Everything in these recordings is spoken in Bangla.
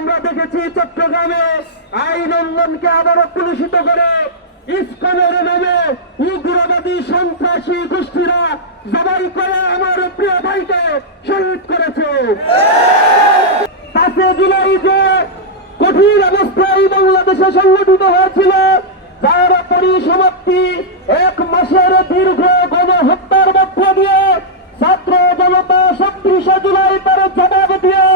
আমরা দেখেছি চট্টগ্রামে আইন লঙ্ঘনকে আবারও কলুষিত করে ইসকনের নামে উগ্রবাদী সন্ত্রাসী গোষ্ঠীরা জবাই করে আমার প্রিয় ভাইকে শহীদ করেছে। 5 জুলাই যে কঠিন অবস্থায় বাংলাদেশে সংগঠিত হয়েছিল, যার পরিসমাপ্তি 1 মাসের দীর্ঘ গণহত্যার মধ্য দিয়ে ছাত্র জনতা 37 জুলাই তার জবাব দিয়ে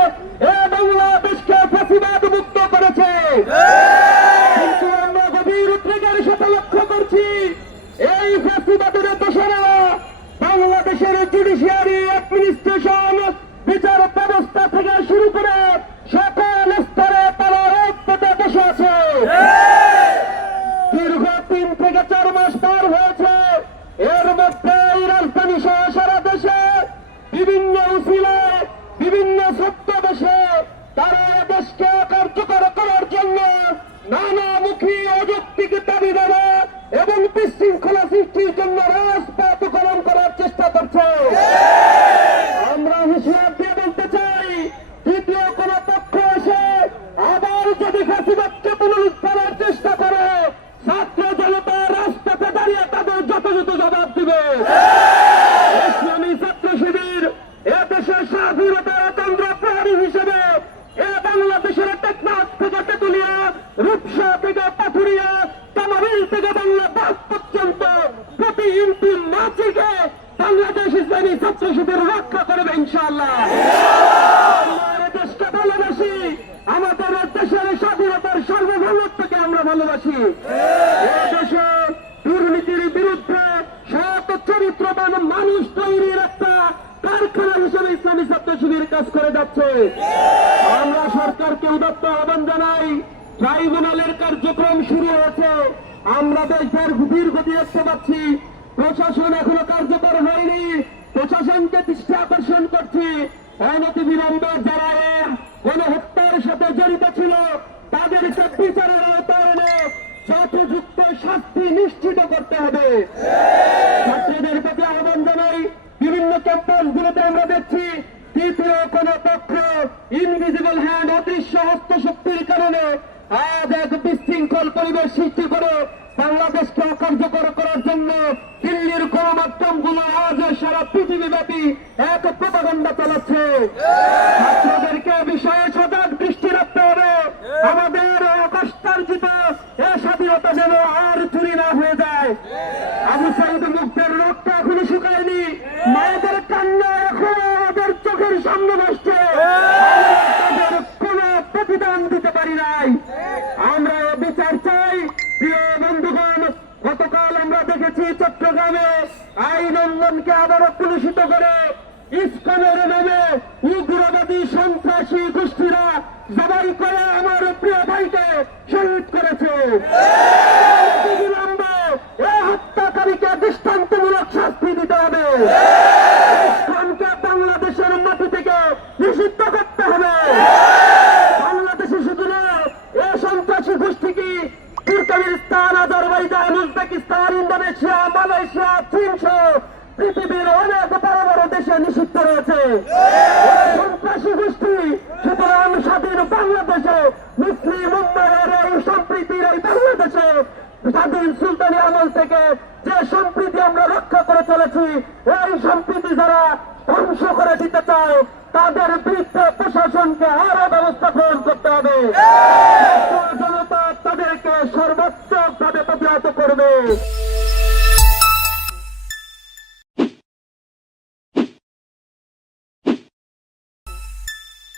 এ বাংলাদেশকে ফ্যাসিবাদ মুক্ত করেছে। কিন্তু আমরা গভীর উদ্বেগের সাথে লক্ষ্য করছি, এই ফ্যাসিবাদের দোষরা বাংলাদেশের জুডিশিয়ারি, অ্যাডমিনিস্ট্রেশন, বিচার ব্যবস্থা থেকে শুরু করে সকল স্তরে তারা ঐক্যতে বসে আছে। দীর্ঘ 3 থেকে 4 মাস পার হয়েছে। এর মধ্যে রাজধানী সহ সারা দেশে বিভিন্ন উসিলায় বিভিন্ন ছদ্মবেশে তারা দেশকে কার্যকর করার জন্য নানামুখী অযৌক্তিক দাবি দেওয়া এবং বিশৃঙ্খলা সৃষ্টির জন্য রাজপথ গরম করার চেষ্টা করছে। আমরা হুঁশিয়ার দিয়ে বলতে চাই, দ্বিতীয় কোন পক্ষ এসে আবার যদি ফ্যাসিবাদকে পুনরুদ্ধারের চেষ্টা করে, ছাত্র জনতা রাজপথে দাঁড়িয়ে তাদের যথাযথ জবাব দিবে। ইসলামী ছাত্র শিবির এ দেশের স্বাধীনতার কেন্দ্র প্রহরী হিসেবে এ বাংলাদেশের টেকনাফ থেকে তেতুলিয়া, রূপসা থেকে পাথুরিয়া, তামাবিল থেকে বাংলাদেশ পর্যন্ত প্রতি ইঞ্চি মাটিকে বাংলাদেশ ইসলামী ছাত্র শিবির রক্ষা করবে ইনশাআল্লাহ। আমরা দেশকে ভালোবাসি, আমাদের দেশের স্বাধীনতার সার্বভৌমত্বকে আমরা ভালোবাসি। দেশে দুর্নীতির বিরুদ্ধে সৎ চরিত্রবান মানুষ তৈরির একটা কারখানা হিসেবে ইসলামী ছাত্র শিবির কাজ করে যাচ্ছে। আমরা সরকারকে উদাত্ত আহ্বান জানাই, ট্রাইব্যুনালের কার্যক্রম শুরু হয়েছে। আমরা দেশের দীর্ঘতি দেখতে পাচ্ছি, প্রশাসন এখনো কার্যকর হয়নি। প্রশাসনকে দৃষ্টি আকর্ষণ করছি, অনতিবিলম্বে যারা গণহত্যার সাথে জড়িত ছিল তাদেরকে বিচারের আওতায় এনে যথোপযুক্ত শাস্তি নিশ্চিত করতে হবে। ছাত্রদের প্রতি আহ্বান জানাই, বিভিন্ন ক্যাম্পাসগুলোতে আমরা দেখছি তৃতীয় কোন পক্ষ ইনভিজিবল হ্যান্ড, অদৃশ্য হস্তশক্তির কারণে আজ এক বিশৃঙ্খল পরিবেশ সৃষ্টি করে বাংলাদেশকে অকার্যকর করার জন্য দিল্লির গণমাধ্যমগুলো আজ সারা পৃথিবীব্যাপী এক প্রপাগান্ডা চালাচ্ছে। ছাত্রদেরকে বিষয়ে সজাগ দৃষ্টি রাখতে হবে। আমাদের অকষ্টার্জিত এ স্বাধীনতা যেন আর চুরি না হয়ে যায়। আবু সাইদ মুক্তের রক্ত এখনো শুকায়নি, মায়েদের কান্না এখনো আমাদের চোখের সামনে ভাসছে। তাদের কোন প্রতিদান দিতে পারি নাই। আমরা বিচার চাই। প্রিয় বন্ধুগণ, গতকাল আমরা দেখেছি চট্টগ্রামে আইন লঙ্ঘনকে আবারও কলুষিত করে ইসকনের নামে উগ্রবাদী সন্ত্রাসী গোষ্ঠীরা জবাই করে আমার প্রিয় ভাইকে শহীদ করেছে। বিলম্বে এ হত্যাকারীকে দৃষ্টান্তমূলক শাস্তি দিতে হবে। ইসকনকে বাংলাদেশের মাটি থেকে নিষিদ্ধ করতে হবে। বাংলাদেশে শুধু নয়, এ সন্ত্রাসী গোষ্ঠী কি Turkmenistan, Azerbaijan, Uzbekistan, Indonesia, Malaysia, চীন সহ পৃথিবীর অনেক বড় বড় দেশে নিষিদ্ধ রয়েছে। সন্ত্রাসী গোষ্ঠী সুতরাং স্বাধীন বাংলাদেশে, মুসলিম উন্নয়নের এই সম্প্রীতির এই বাংলাদেশে স্বাধীন সুলতানি আমল থেকে যে সম্প্রীতি আমরা রক্ষা করে চলেছি, এই সম্প্রীতি যারা ধ্বংস করে দিতে চায় তাদের বিরুদ্ধে প্রশাসনকে আরো ব্যবস্থা গ্রহণ করতে হবে। জনতা তাদেরকে সর্বোচ্চ ভাবে প্রতিহত করবে।